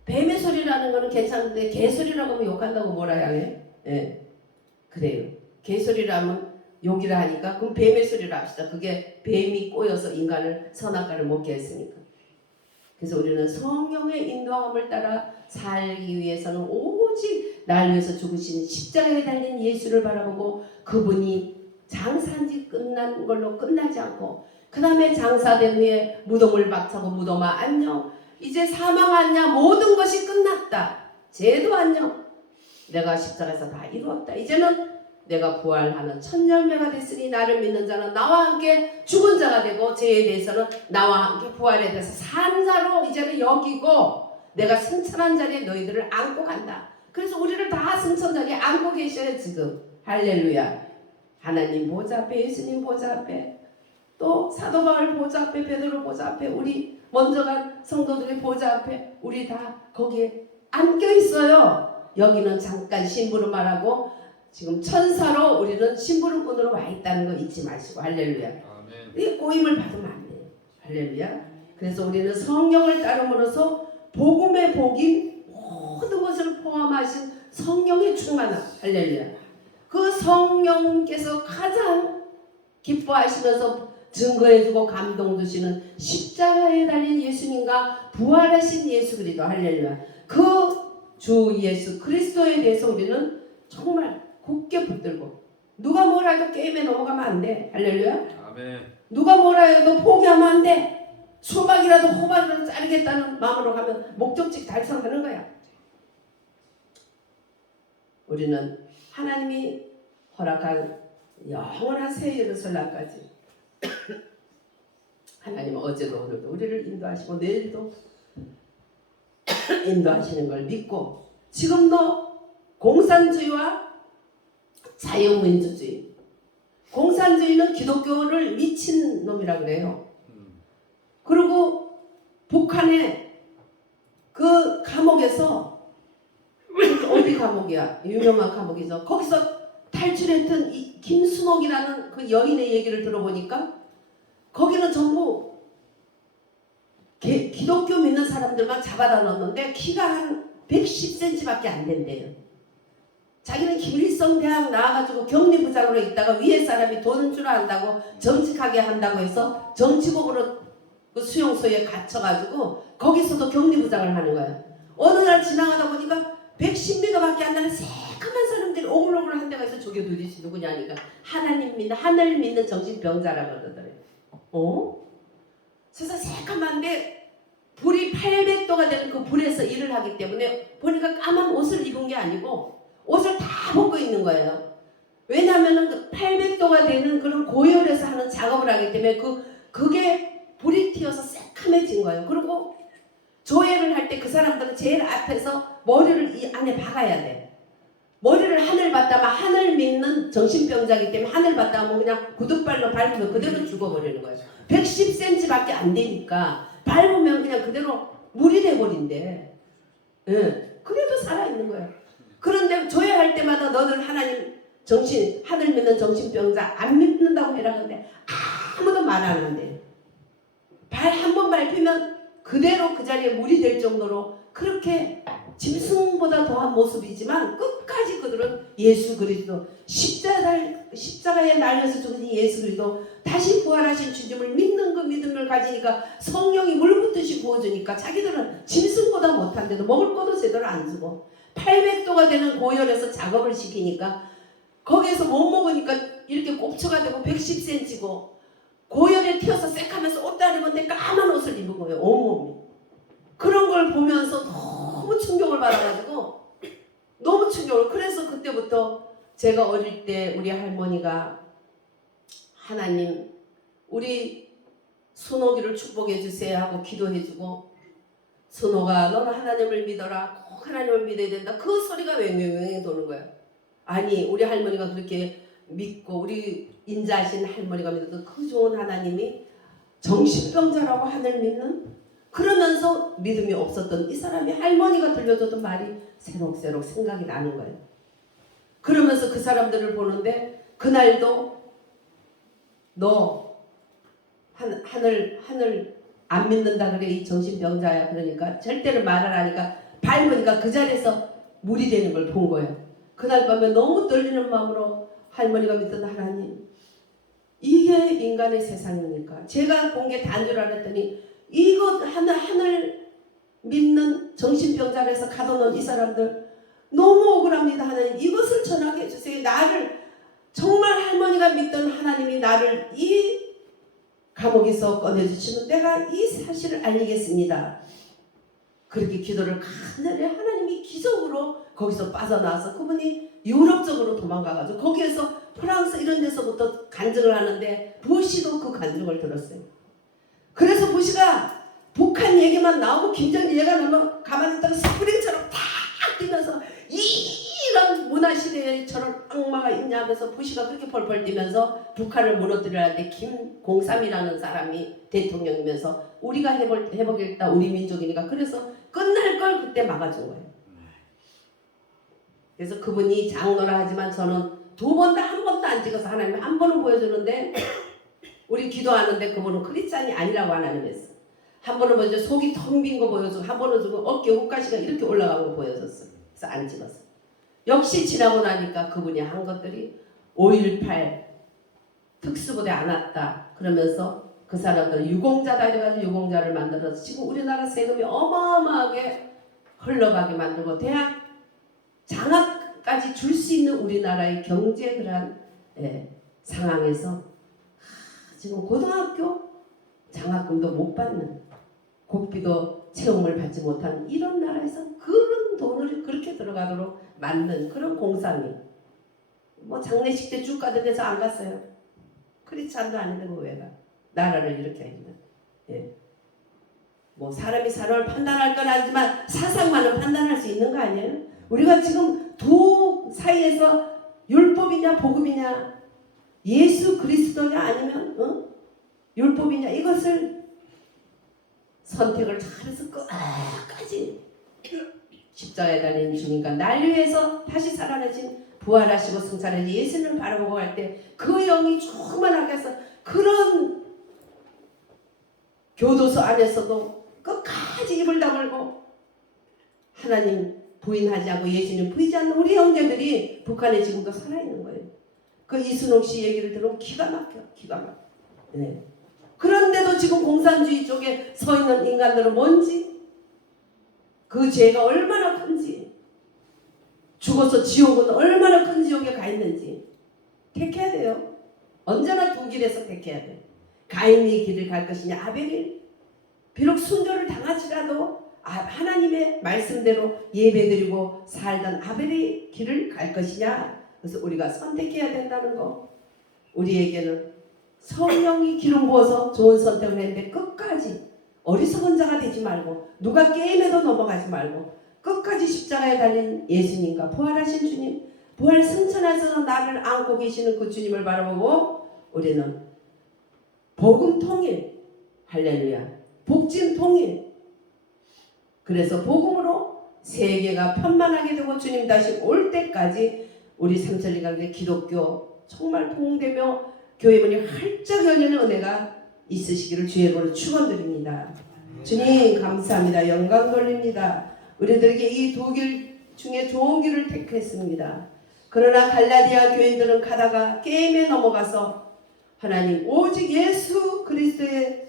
뱀의 소리라는 거는 괜찮은데 개소리라고 하면 욕한다고 뭐라 해야 해? 예. 그래요. 개소리라면 욕이라 하니까 그럼 뱀의 소리라 합시다. 그게 뱀이 꼬여서 인간을 선악과를 먹게 했으니까. 그래서 우리는 성령의 인도함을 따라 살기 위해서는 오직 날 위해서 죽으신 십자가에 달린 예수를 바라보고 그분이 장사한지 끝난 걸로 끝나지 않고 그 다음에 장사된 후에 무덤을 박차고 무덤아 안녕 이제 사망 안녕 모든 것이 끝났다. 죄도 안녕 내가 십자가에서 다 이루었다. 이제는 내가 부활하는 첫 열매가 됐으니 나를 믿는 자는 나와 함께 죽은 자가 되고 죄에 대해서는 나와 함께 부활에 대해서 산 자로 이제는 여기고 내가 승천한 자리에 너희들을 안고 간다. 그래서 우리를 다 승천 자리에 안고 계셔요 지금. 할렐루야. 하나님 보좌 앞에 예수님 보좌 앞에 또 사도 바울 보좌 앞에 베드로 보좌 앞에 우리 먼저 간 성도들의 보좌 앞에 우리 다 거기에 안겨 있어요. 여기는 잠깐 심부름하라고 지금 천사로 우리는 심부름꾼으로 와 있다는 거 잊지 마시고 할렐루야. 이 꼬임을 받으면 안 돼요. 할렐루야. 그래서 우리는 성령을 따름으로써 복음의 복인 모든 것을 포함하신 성령의 충만함. 할렐루야. 그 성령께서 가장 기뻐하시면서 증거해주고 감동 주시는 십자가에 달린 예수님과 부활하신 예수 그리스도. 할렐루야. 그 주 예수 그리스도에 대해서 우리는 정말 굳게 붙들고 누가 뭐라 해도 게임에 넘어가면 안 돼. 할렐루야. 아멘. 누가 뭐라 해도 포기하면 안 돼. 수박이라도 호박이라도 자르겠다는 마음으로 가면 목적지 달성하는 거야. 우리는 하나님이 허락한 영원한 새 예루살렘까지 하나님은 어제도 오늘도 우리를 인도하시고 내일도 인도하시는 걸 믿고 지금도 공산주의와 자유민주주의 공산주의는 기독교를 미친 놈이라 그래요. 그리고 북한의 그 감옥에서 어디 감옥이야? 유명한 감옥이죠. 거기서 탈출했던 이 김순옥이라는 그 여인의 얘기를 들어보니까 거기는 전부 기독교 믿는 사람들만 잡아다 넣었는데 키가 한 110cm밖에 안 된대요. 자기는 김일성 대학 나와가지고 격리부장으로 있다가 위에 사람이 돈 주라 한다고 정직하게 한다고 해서 정치국으로 그 수용소에 갇혀가지고 거기서도 격리부장을 하는 거야. 어느 날 지나가다 보니까 110m밖에 안 나는 새까만 사람들이 오글오글 한 데가 있어. 저게 도대체 누구냐니까 하나님 믿는 하늘 믿는 정신병자라고 그러더래. 그래서 새까만데 불이 800도가 되는 그 불에서 일을 하기 때문에 보니까 까만 옷을 입은 게 아니고 옷을 다 벗고 있는 거예요. 왜냐하면 800도가 되는 그런 고열에서 하는 작업을 하기 때문에 그게 불이 튀어서 새카매진 거예요. 그리고 조회를 할 때 그 사람들은 제일 앞에서 머리를 이 안에 박아야 돼. 머리를 하늘 봤다면 하늘 믿는 정신병자이기 때문에 하늘 봤다면 그냥 구둣발로 밟으면 그대로 죽어버리는 거예요. 110cm밖에 안 되니까 밟으면 그냥 그대로 물이 돼버린대. 예, 그래도 살아있는 거예요. 그런데 조회할 때마다 너는 하나님 하늘 믿는 정신병자 안 믿는다고 해라. 근데 아무도 말 안 한대. 발 한 번 밟히면 그대로 그 자리에 물이 될 정도로 그렇게 짐승보다 더한 모습이지만 끝까지 그들은 예수 그리스도 십자가에 날려서 죽으신 예수 그리스도 다시 부활하신 주님을 믿는 그 믿음을 가지니까 성령이 물붓듯이 부어주니까 자기들은 짐승보다 못한데도 먹을 것도 제대로 안 주고 800도가 되는 고열에서 작업을 시키니까 거기에서 못 먹으니까 이렇게 곱처가 되고 110cm고 고열에 튀어서 쎄하면서 옷도 안 입었는데 까만 옷을 입은 거예요. 온몸이. 그런 걸 보면서 너무 충격을 받아가지고 너무 충격을. 그래서 그때부터 제가 어릴 때 우리 할머니가 하나님 우리 순옥이를 축복해 주세요 하고 기도해주고 순옥아 너는 하나님을 믿어라. 꼭 하나님을 믿어야 된다. 그 소리가 왱왱왱 도는 거예요. 아니 우리 할머니가 그렇게 믿고 우리 인자하신 할머니가 믿어도 그 좋은 하나님이 정신병자라고 하늘 믿는 그러면서 믿음이 없었던 이 사람이 할머니가 들려줬던 말이 새록새록 생각이 나는 거예요. 그러면서 그 사람들을 보는데 그날도 너 하늘 안 믿는다 그래 이 정신병자야. 그러니까 절대로 말을 하니까 밟으니까 그 자리에서 물이 되는 걸 본 거예요. 그날 밤에 너무 떨리는 마음으로 할머니가 믿던 하나님 이게 인간의 세상입니까? 제가 본 게 단 줄 알았더니 이것 하늘 믿는 정신병자에서 가둬놓은 이 사람들 너무 억울합니다. 하나님 이것을 전하게 해주세요. 나를 정말 할머니가 믿던 하나님이 나를 이 감옥에서 꺼내주시면 내가 이 사실을 알리겠습니다. 그렇게 기도를 간절히 하나님이 기적으로 거기서 빠져나와서 그분이 유럽 쪽으로 도망가가지고 거기에서 프랑스 이런 데서부터 간증을 하는데 부시도 그 간증을 들었어요. 그래서 부시가 북한 얘기만 나오고 김정일 얘기가 나오면 가만히 있다가 스프링처럼 탁 뛰면서 이런 문화시대처럼 악마가 있냐 하면서 부시가 그렇게 펄펄 뛰면서 북한을 무너뜨려야 하는데 김03이라는 사람이 대통령이면서 우리가 해보겠다 우리 민족이니까 그래서 끝날 걸 그때 막아준 거예요. 그래서 그분이 장로라 하지만 저는 두 번 다 한 번도 안 찍어서 하나님 한 번은 보여주는데 우리 기도하는데 그분은 크리스찬이 아니라고 하나님 했어. 한 번은 먼저 속이 텅 빈 거 보여주고 한 번은 주고 어깨 후가시가 이렇게 올라간 거 보여줬어. 그래서 안 찍었어. 역시 지나고 나니까 그분이 한 것들이 5.18 특수부대 안 왔다 그러면서 그 사람들은 유공자다 해가지고 유공자를 만들어서 지금 우리나라 세금이 어마어마하게 흘러가게 만들고 대학 장학까지 줄 수 있는 우리나라의 경제 그런 상황에서 지금 고등학교 장학금도 못 받는 국비도 채용을 받지 못하는 이런 나라에서 그런 돈을 그렇게 들어가도록 만든 그런 공산이 뭐 장례식 때 쭉 가던 데서 안 갔어요. 크리스찬도 아닌데 뭐 왜 가? 나라를 이렇게 했는데 뭐 사람이 사람을 판단할 건 아니지만 사상만은 판단할 수 있는 거 아니에요? 우리가 지금 두 사이에서 율법이냐 복음이냐 예수 그리스도냐 아니면 율법이냐 이것을 선택을 잘해서 끝까지 십자가에 달린 주님과 날 위해서 다시 살아나신 부활하시고 승천하신 예수님을 바라보고 갈 때 그 영이 충만하게 해서 그런 교도소 안에서도 끝까지 입을 다물고 하나님 부인하지 않고 예수님 부인하지 않는 우리 형제들이 북한에 지금도 살아있는 거예요. 그 이순옥 씨 얘기를 들으면 기가 막혀. 네. 그런데도 지금 공산주의 쪽에 서 있는 인간들은 뭔지 그 죄가 얼마나 큰지 죽어서 지옥은 얼마나 큰 지옥에 가 있는지 택해야 돼요. 언제나 두 길에서 택해야 돼. 가인의 길을 갈 것이냐 아벨이 비록 순교를 당하지라도 하나님의 말씀대로 예배드리고 살던 아벨의 길을 갈 것이냐? 그래서 우리가 선택해야 된다는 거. 우리에게는 성령이 기름 부어서 좋은 선택을 했는데 끝까지 어리석은 자가 되지 말고 누가 게임에도 넘어가지 말고 끝까지 십자가에 달린 예수님과 부활하신 주님, 부활 승천하셔서 나를 안고 계시는 그 주님을 바라보고 우리는 복음 통일, 할렐루야, 복진 통일. 그래서 복음으로 세계가 편만하게 되고 주님 다시 올 때까지 우리 삼천리강대 기독교 정말 통되며 교회 문이 활짝 열리는 은혜가 있으시기를 주의 이름으로 축원드립니다. 주님 감사합니다. 영광 돌립니다. 우리들에게 이 두 길 중에 좋은 길을 택했습니다. 그러나 갈라디아 교인들은 가다가 게임에 넘어가서 하나님 오직 예수 그리스도의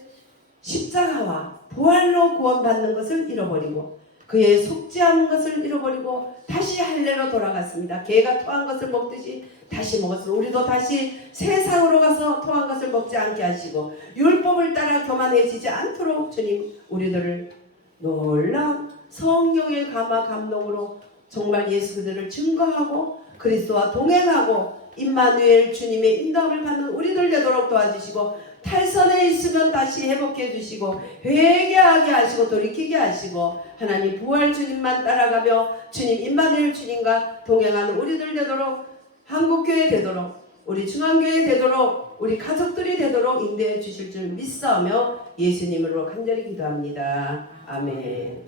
십자가와 부활로 구원받는 것을 잃어버리고 그의 속죄하는 것을 잃어버리고 다시 할례로 돌아갔습니다. 개가 토한 것을 먹듯이 다시 먹었습니다. 우리도 다시 세상으로 가서 토한 것을 먹지 않게 하시고 율법을 따라 교만해지지 않도록 주님 우리들을 놀라운 성령의 감동으로 정말 예수 그들을 증거하고 그리스도와 동행하고 임마누엘 주님의 인도함을 받는 우리들 되도록 도와주시고 탈선에 있으면 다시 회복해 주시고 회개하게 하시고 돌이키게 하시고 하나님 부활 주님만 따라가며 주님 임마누엘 주님과 동행하는 우리들 되도록 한국교회 되도록 우리 중앙교회 되도록 우리 가족들이 되도록 인도해 주실 줄 믿사오며 예수님으로 간절히 기도합니다. 아멘.